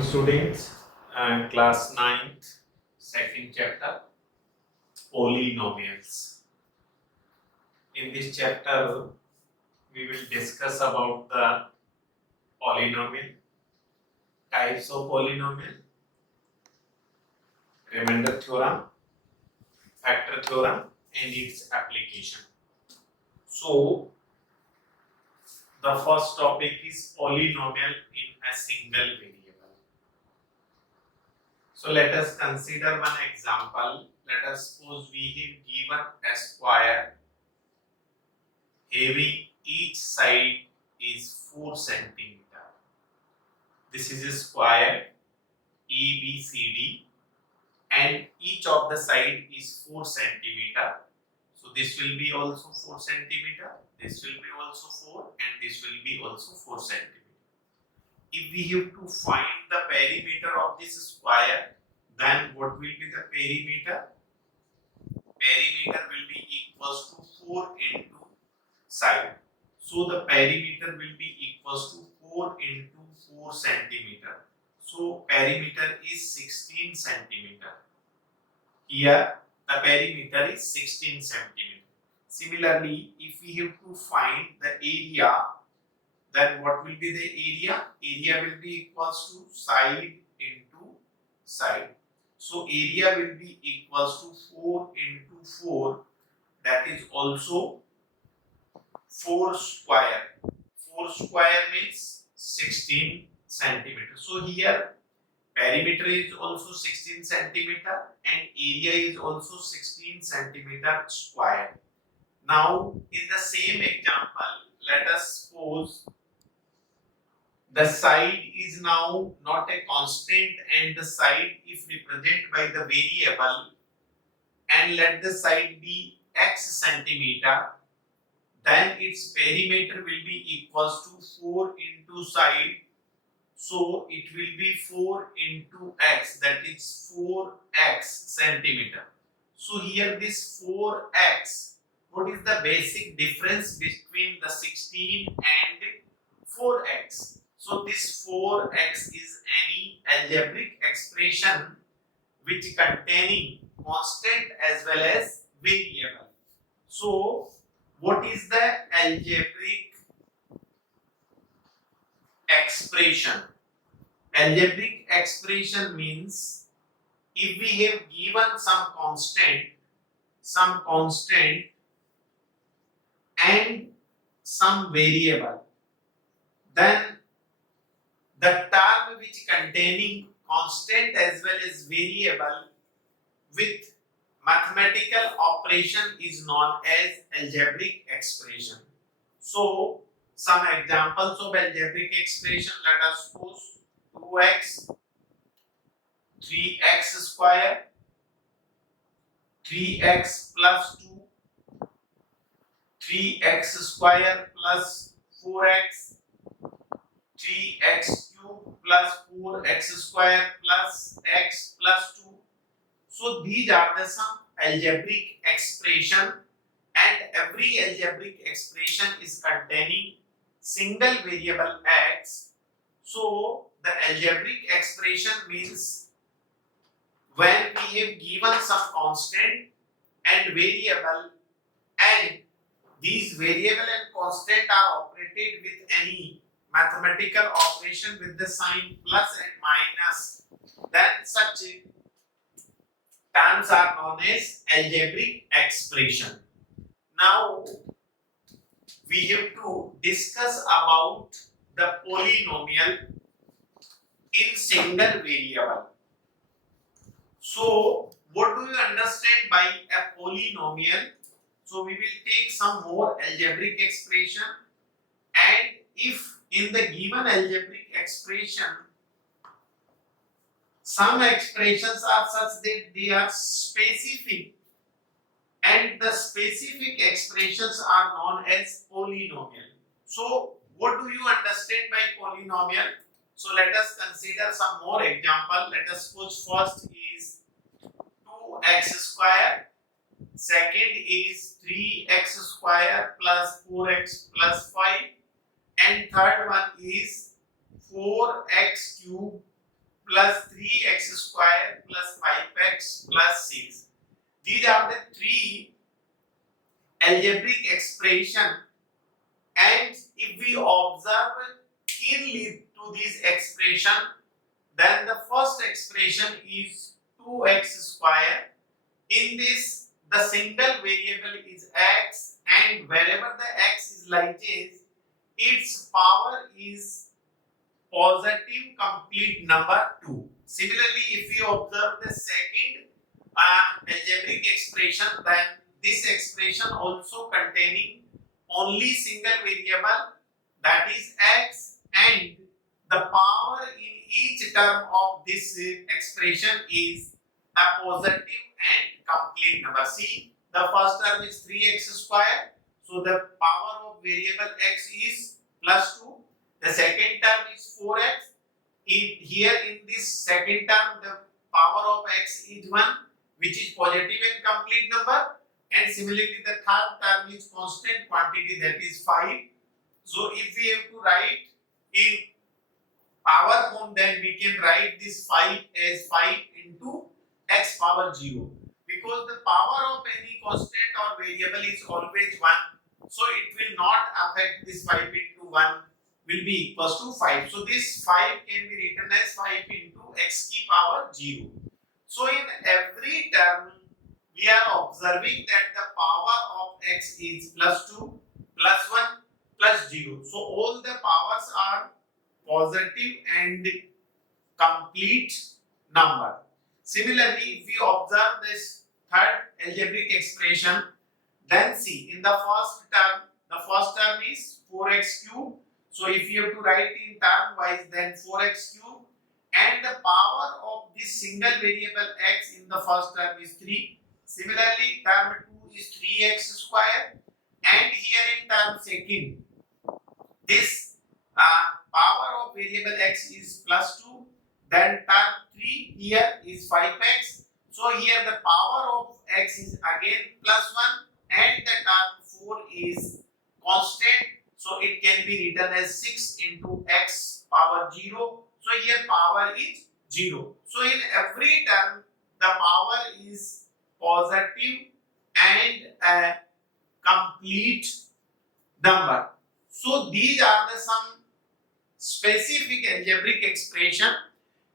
Morning students, class 9th, second chapter, Polynomials. In this chapter, we will discuss about the polynomial, types of polynomial, remainder theorem, factor theorem and its application. So, the first topic is polynomial in a single variable. So let us consider one example. Let us suppose we have given a square having each side is 4 centimeter. This is a square ABCD and each of the side is 4 centimeter. So this will be also 4 centimeter, this will be also 4 and this will be also 4 centimeter. If we have to find the perimeter of this square, then what will be the perimeter? Perimeter will be equals to 4 into side. So the perimeter will be equals to 4 into 4 centimeter. So perimeter is 16 centimeter. Here the perimeter is 16 centimeter. Similarly, if we have to find the area, then what will be the area? Area will be equals to side into side. So area will be equals to 4 into 4, that is also 4 square. 4 square means 16 centimeter. So here perimeter is also 16 centimeter and area is also 16 centimeter square. Now in the same example, let us suppose the side is now not a constant and the side is represented by the variable, and let the side be x centimeter, then its perimeter will be equals to 4 into side. So it will be 4 into x, that is 4x centimeter. So here this 4x, what is the basic difference between the 16 and 4x? So this 4x is any algebraic expression which containing constant as well as variable. So what is the algebraic expression? Algebraic expression means if we have given some constant and some variable, then the term which containing constant as well as variable with mathematical operation is known as algebraic expression. So some examples of algebraic expression, let us suppose 2x, 3x square, 3x plus 2, 3x square plus 4x, 3x cube plus 4x square plus x plus 2. So these are the some algebraic expression, and every algebraic expression is containing single variable x. So the algebraic expression means when we have given some constant and variable, and these variable and constant are operated with any mathematical operation with the sign plus and minus, then such terms are known as algebraic expression. Now we have to discuss about the polynomial in single variable. So what do you understand by a polynomial? So we will take some more algebraic expression, and if in the given algebraic expression some expressions are such that they are specific, and the specific expressions are known as polynomial. So what do you understand by polynomial? So let us consider some more example. Let us suppose first is 2x square, second is 3x square plus 4x plus 5, and third one is 4x cube plus 3x square plus 5x plus 6. These are the three algebraic expression, and if we observe keenly to this expression, then the first expression is 2x square. In this, the single variable is x, and wherever the x lies, its power is positive complete number 2. Similarly, if we observe the second algebraic expression, then this expression also containing only single variable, that is x, and the power in each term of this expression is a positive and complete number. See, the first term is 3x square, so the power of variable x is plus 2. The second term is 4x. Here in this second term, the power of x is 1, which is positive and complete number. And similarly, the third term is constant quantity, that is 5. So if we have to write in power form, then we can write this 5 as 5 into x power 0. Because the power of any constant or variable is always 1. So it will not affect this 5 into 1 will be equals to 5. So this 5 can be written as 5 into x ki power 0. So in every term, we are observing that the power of x is plus 2, plus 1, plus 0. So all the powers are positive and complete number. Similarly, if we observe this third algebraic expression, then see, in the first term is 4x cube. So if you have to write in term wise, then 4x cube, and the power of this single variable x in the first term is 3. Similarly, term 2 is 3x square, and here in term second, this power of variable x is plus 2. Then term 3 here is 5x. So here the power of x is again plus 1, and the term 4 is constant. So it can be written as 6 into x power 0. So here power is 0. So in every term, the power is positive and a complete number. So these are the some specific algebraic expression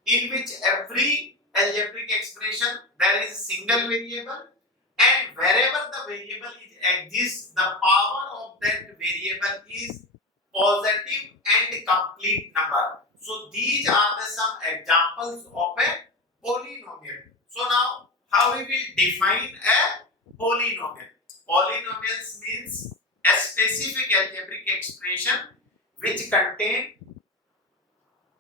in which every algebraic expression there is a single variable, and wherever the variable exists, the power of that variable is positive and complete number. So these are the some examples of a polynomial. So now how we will define a polynomial? Polynomials means a specific algebraic expression which contain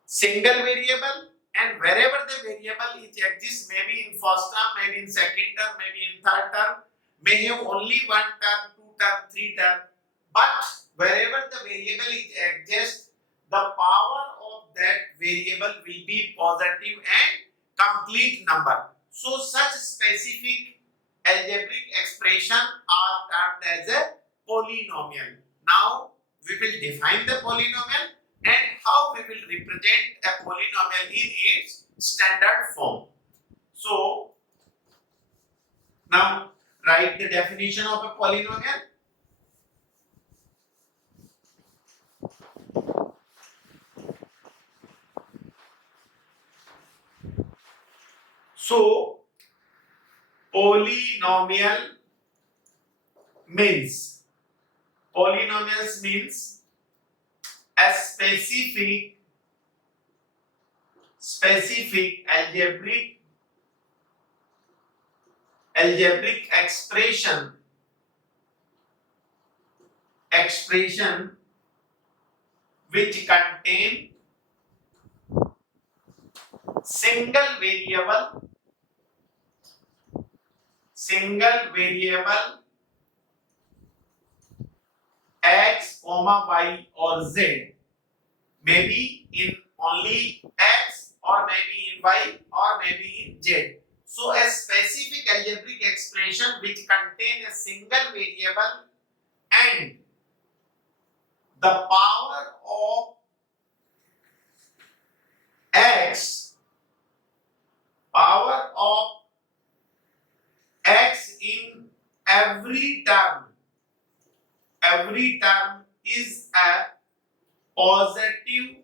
single variable, and wherever the variable exists, maybe in first term, maybe in second term, maybe in third term, may have only one term, two term, three term, but wherever the variable exists, the power of that variable will be positive and complete number. So such specific algebraic expression are termed as a polynomial. Now we will define the polynomial and how we will represent a polynomial in its standard form. So now write the definition of a polynomial. So polynomials means a specific algebraic expression which contain single variable x, y or z, maybe in only x or maybe in y or maybe in z. So a specific algebraic expression which contain a single variable and the power of x power of x in every term is a positive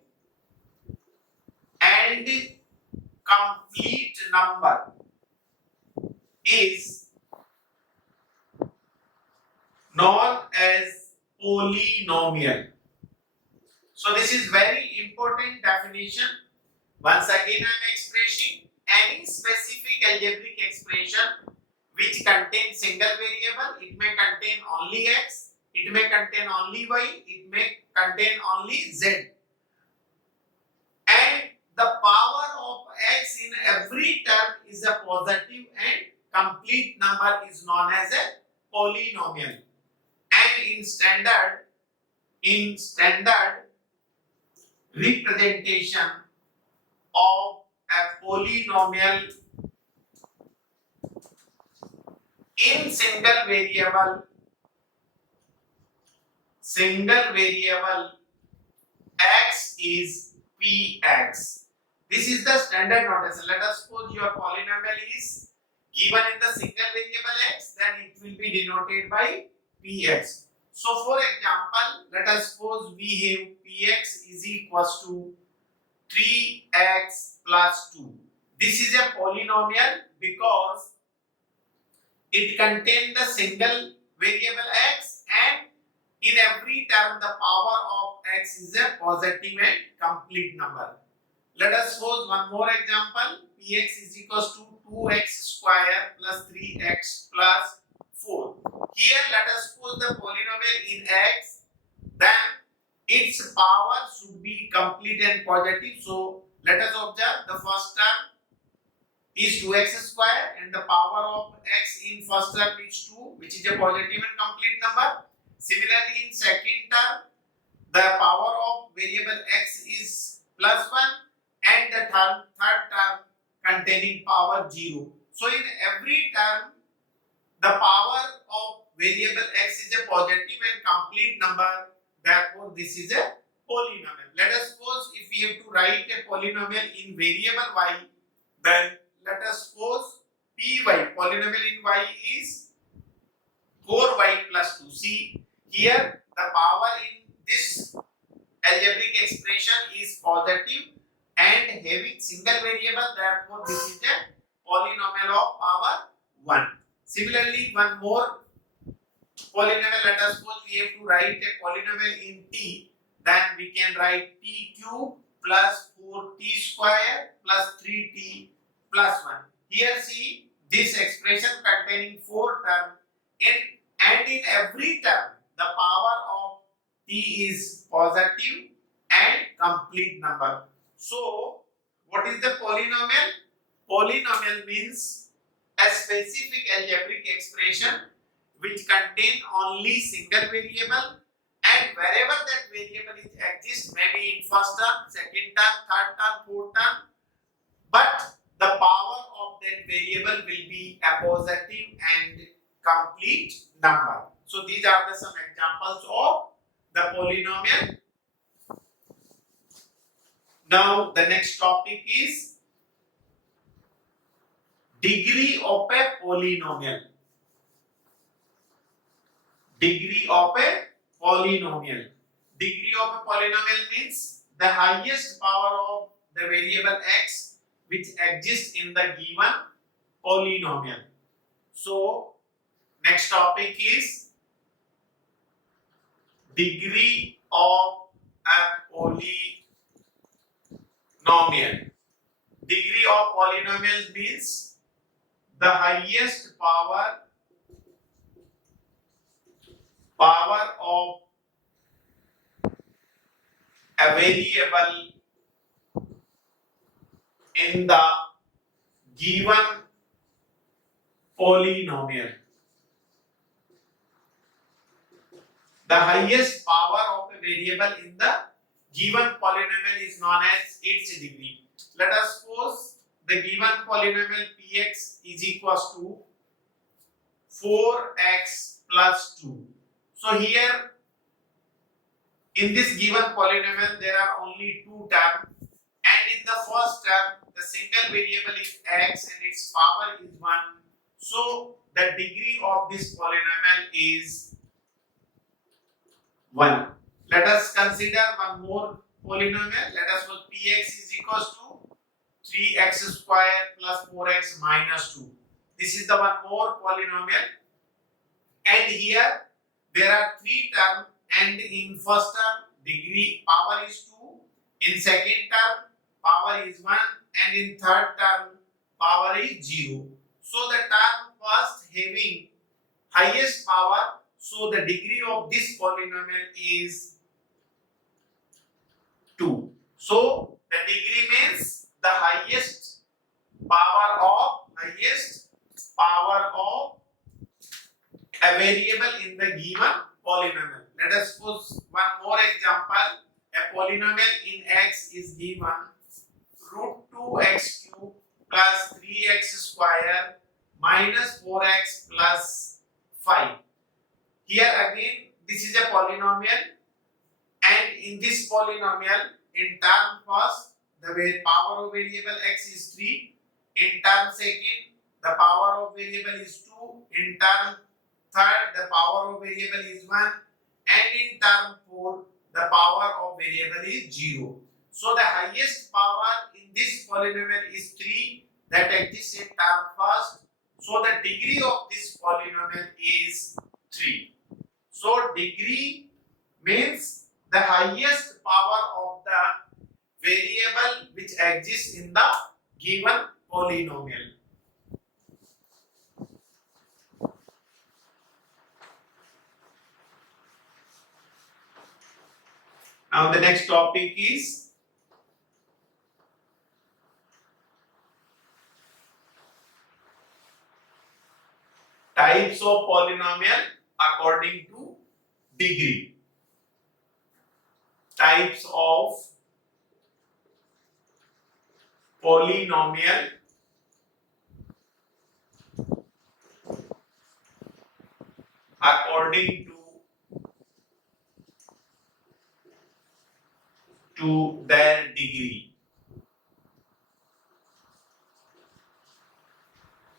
and complete number is known as polynomial. So this is very important definition. Once again I am expressing any specific algebraic expression which contains single variable. It may contain only x, it may contain only y, it may contain only z, and the power of x in every term is a positive and complete number is known as a polynomial. And in standard representation of a polynomial in single variable x is px. This is the standard notation. Let us suppose your polynomial is given in the single variable x, then it will be denoted by px. So for example, let us suppose we have px is equals to 3x plus 2. This is a polynomial because it contains the single variable x, and in every term the power of x is a positive and complete number. Let us suppose one more example. Px is equals to 2x square plus 3x plus 4. Here let us suppose the polynomial in x, then its power should be complete and positive. So let us observe the first term is 2x square and the power of x in first term is 2, which is a positive and complete number. Similarly in second term the power of variable x is plus 1 and the third term containing power 0. So in every term the power of variable x is a positive and complete number. Therefore this is a polynomial. Let us suppose if we have to write a polynomial in variable y, then let us suppose py, polynomial in y is 4y plus 2. See here the power in this algebraic expression is positive and having single variable, therefore this is a polynomial of power 1. Similarly, one more polynomial, let us suppose we have to write a polynomial in t, then we can write t cube plus 4t square plus 3t plus 1. Here see this expression containing 4 terms, and in every term the power of t is positive and complete number. So what is the polynomial? Polynomial means a specific algebraic expression which contain only single variable, and wherever that variable is exists, maybe in first term, second term, third term, fourth term, but the power of that variable will be a positive and complete number. So these are the some examples of the polynomial. Now the next topic is degree of a polynomial. Degree of a polynomial. Degree of a polynomial means the highest power of the variable x which exists in the given polynomial. So next topic is degree of a polynomial. Degree of polynomial means the highest power of a variable in the given polynomial. The highest power of a variable in the given polynomial is known as its degree. Let us suppose the given polynomial px is equals to 4x plus 2. So here in this given polynomial there are only 2 terms, and in in the first term the single variable is x and its power is 1. So the degree of this polynomial is 1. Let us consider one more polynomial. Let us suppose px is equals to 3x square plus 4x minus 2. This is the one more polynomial. And here there are three terms, and in first term degree power is 2, in second term power is 1, and in third term power is 0. So the term first having highest power, so the degree of this polynomial is 2. So the degree means the highest power of a variable in the given polynomial. Let us suppose one more example. A polynomial in x is given root 2x cube plus 3x square minus 4x plus 5. Here again this is a polynomial, and in this polynomial in term first the power of variable x is 3, in term second the power of variable is 2, in term third the power of variable is 1, and in term 4 the power of variable is 0. So the highest power in this polynomial is 3 that exists in term first. So the degree of this polynomial is 3. So degree means the highest power of the variable which exists in the given polynomial. Now the next topic is types of polynomial according to degree. Types of polynomial according to their degree.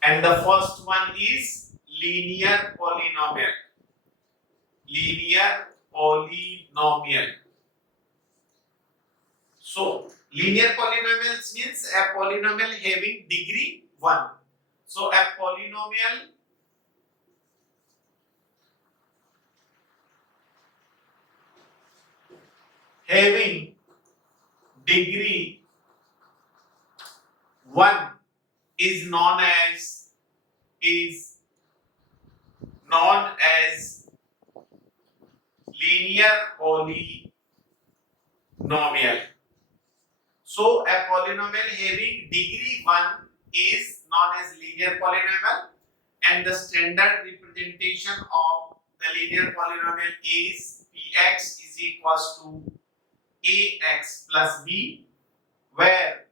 And the first one is linear polynomial. Linear polynomial. So linear polynomials means a polynomial having degree 1. So a polynomial having degree 1 is known as linear polynomial. So a polynomial having degree 1 is known as linear polynomial, and the standard representation of the linear polynomial is px is equals to ax plus b, where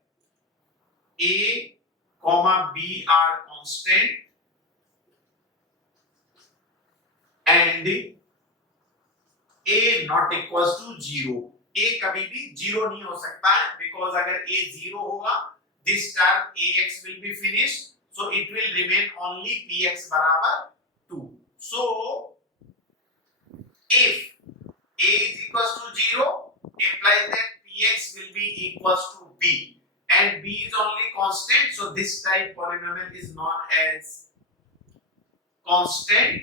a comma b are constant and a not equals to 0. a कभी भी 0 नहीं हो सकता है, because अगर a 0 होगा this term ax will be finished, so it will remain only px बराबर 2. So if a is equals to 0 implies that px will be equals to b, and b is only constant, so this type polynomial is known as constant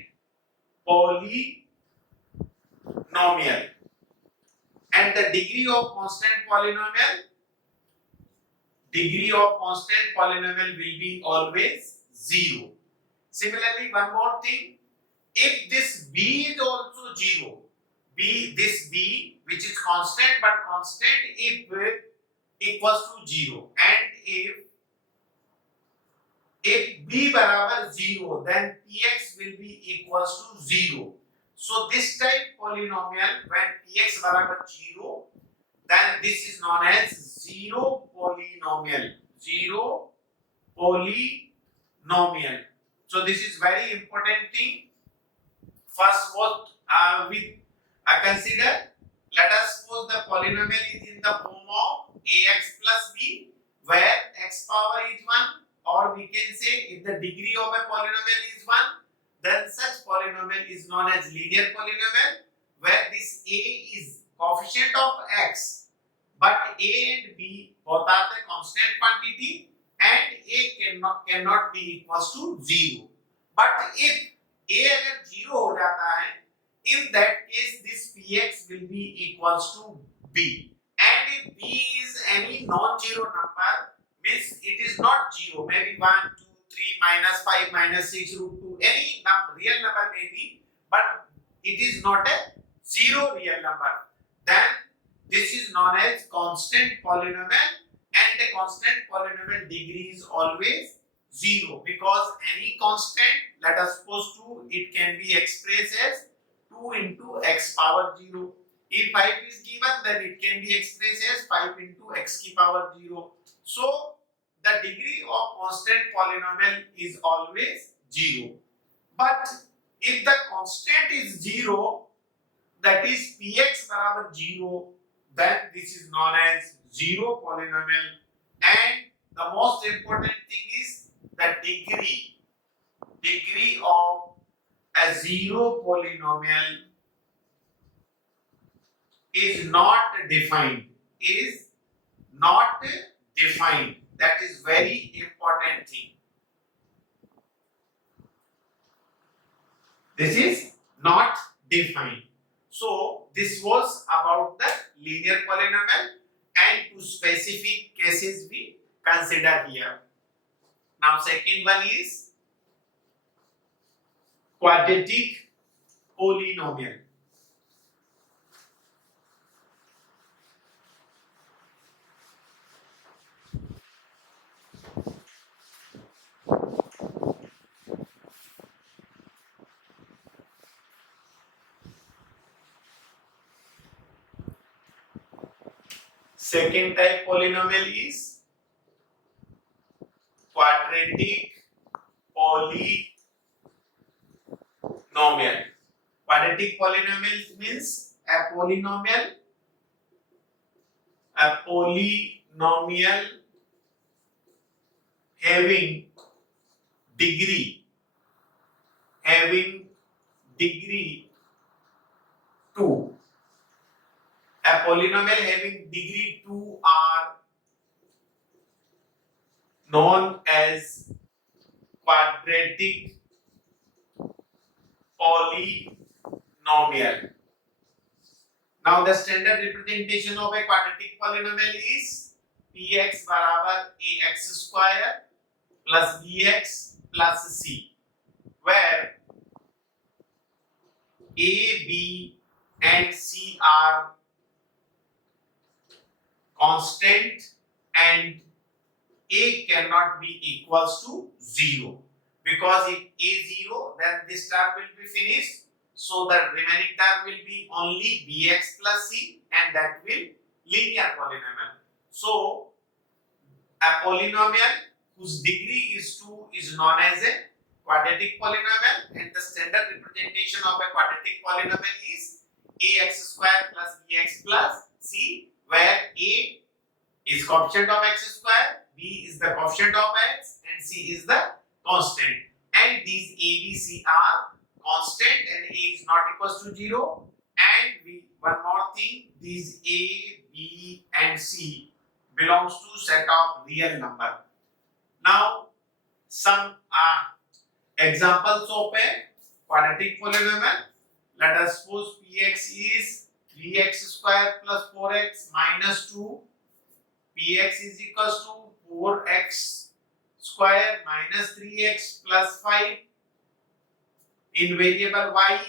polynomial. And the degree of constant polynomial will be always 0. Similarly, one more thing, if this b is also 0, this b which is constant but constant if equals to 0, and if b barabar 0, then px will be equals to 0. So this type polynomial, when px barabar 0, then this is known as zero polynomial. So this is very important thing. First, what we consider, let us suppose the polynomial is in the form of ax plus b, where x power is 1, or we can say if the degree of a polynomial is 1, then such polynomial is known as linear polynomial, where this a is coefficient of x, but a and b both are the constant quantity and a cannot be equals to 0. But if a अगर 0 हो जाता है, in that case this px will be equals to b, and if b is any non-zero number, means it is not 0, maybe 1, 2, 3, minus 5, minus 6, root 2, any real number may be, but it is not a 0 real number, then this is known as constant polynomial, and the constant polynomial degree is always 0, because any constant, let us suppose 2, it can be expressed as 2 into x power 0. If 5 is given, then it can be expressed as 5 into x की power 0. So the degree of constant polynomial is always 0. But if the constant is 0, that is px बराबर 0, then this is known as 0 polynomial. And the most important thing is the degree of a 0 polynomial is not defined. That is very important thing. This is not defined. So this was about the linear polynomial, and two specific cases we consider here. Now second one is quadratic polynomial. Second type polynomial is quadratic polynomial. Quadratic polynomial means a polynomial having degree 2. A polynomial having degree 2 are known as quadratic polynomial. Now the standard representation of a quadratic polynomial is px बराबर ax square plus bx plus c, where a, b and c are constant and a cannot be equals to 0, because if a 0, then this term will be finished, so the remaining term will be only bx plus c, and that will linear polynomial. So a polynomial whose degree is 2 is known as a quadratic polynomial, and the standard representation of a quadratic polynomial is ax square plus bx plus c, where a is coefficient of x square, b is the coefficient of x, and c is the constant. And these a, b, c are constant, and a is not equals to 0. And one more thing, these a, b, and c belongs to set of real number. Now some examples of a quadratic polynomial. Let us suppose px is 3x square plus 4x minus 2. Px is equals to 4x square minus 3x plus 5 in variable y,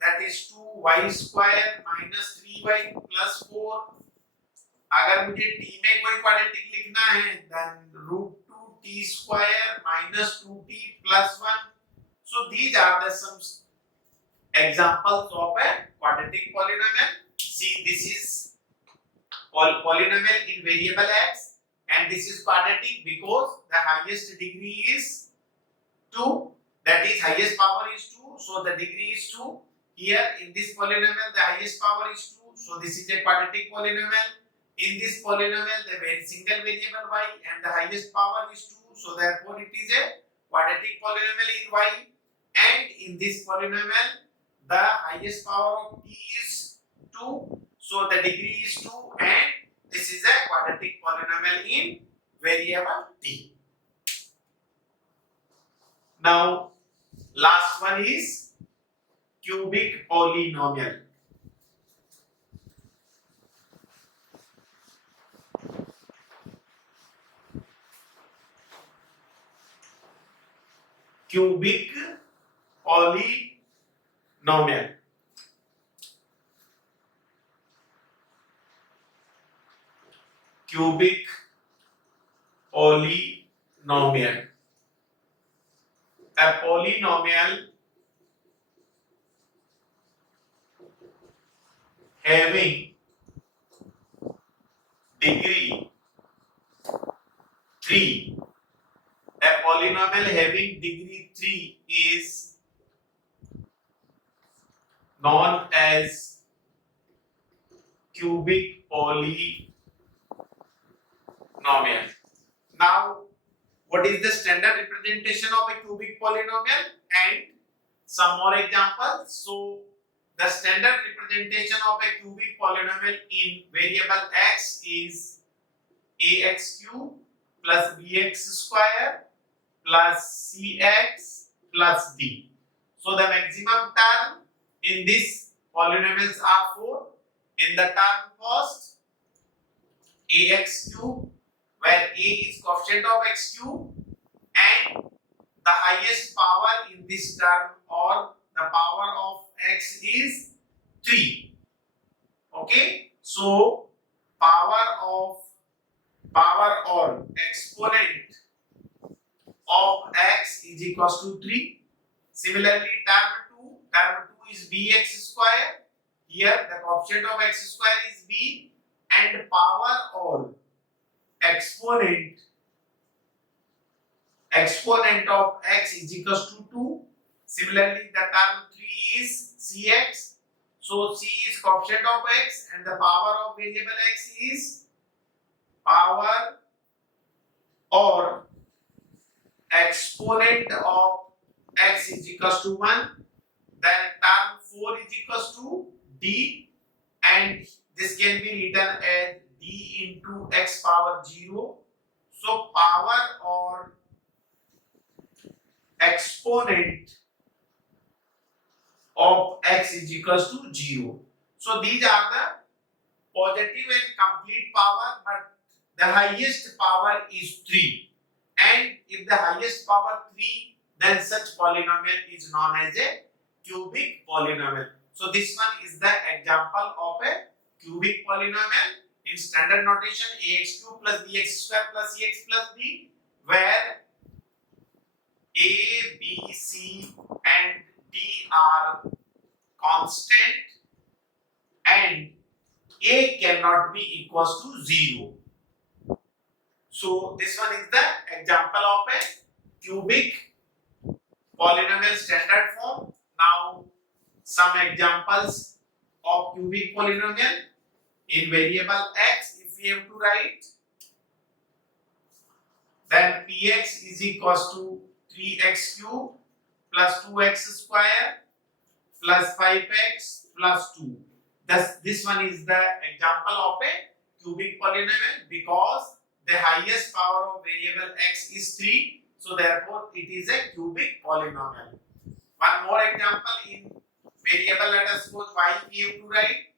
that is 2y square minus 3y plus 4. अगर मुझे t में कोई quadratic लिखना है, then root 2t square minus 2t plus 1. So these are the some examples of a quadratic polynomial. See, this is polynomial in variable x, and this is quadratic because the highest degree is 2, that is highest power is 2, so the degree is 2. Here in this polynomial the highest power is 2, so this is a quadratic polynomial. In this polynomial, the single variable y and the highest power is 2, so therefore it is a quadratic polynomial in y. And in this polynomial, the highest power of t is 2, so the degree is 2, and this is a quadratic polynomial in variable t. Now, last one is cubic polynomial. Cubic polynomial. Cubic polynomial. A polynomial having degree 3. A polynomial having degree 3 is known as cubic polynomial. Now, what is the standard representation of a cubic polynomial and some more examples? So, the standard representation of a cubic polynomial in variable x is ax cube plus bx square plus cx plus d. So, the maximum term in this polynomials are 4. In the term first, ax cube, where a is coefficient of x cube, and the highest power in this term or the power of x is 3. Okay, so power or exponent of x is equals to 3. Similarly, term 2 is bx square. Here the coefficient of x square is b, and power or exponent of x is equals to 2. Similarly, the term 3 is cx. So c is coefficient of x, and the power of variable x is power or exponent of x is equals to 1. Then term 4 is equals to d, and this can be written as d into x power 0. So power or exponent of x is equals to 0. So these are the positive and complete power, but the highest power is 3. And if the highest power 3, then such polynomial is known as a cubic polynomial. So this one is the example of a cubic polynomial in standard notation: ax cube plus bx square plus cx plus d, where a, b, c and d are constant and a cannot be equals to 0. So this one is the example of a cubic polynomial standard form. Now some examples of cubic polynomial in variable x. If we have to write, then px is equals to 3x cube plus 2x square plus 5x plus 2. Thus, this one is the example of a cubic polynomial because the highest power of variable x is 3. So therefore, it is a cubic polynomial. One more example in variable, let us suppose y we have to write,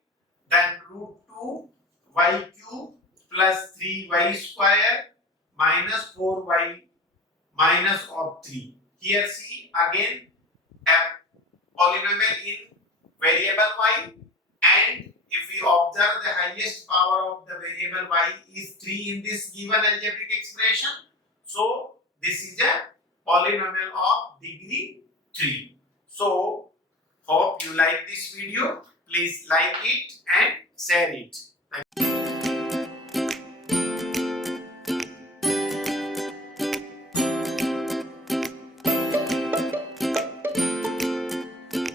then root 2 y cube plus 3y square minus 4y minus of 3. Here see again a polynomial in variable y, and if we observe the highest power of the variable y is 3 in this given algebraic expression, so this is a polynomial of degree 3. So hope you like this video. Please like it and share it.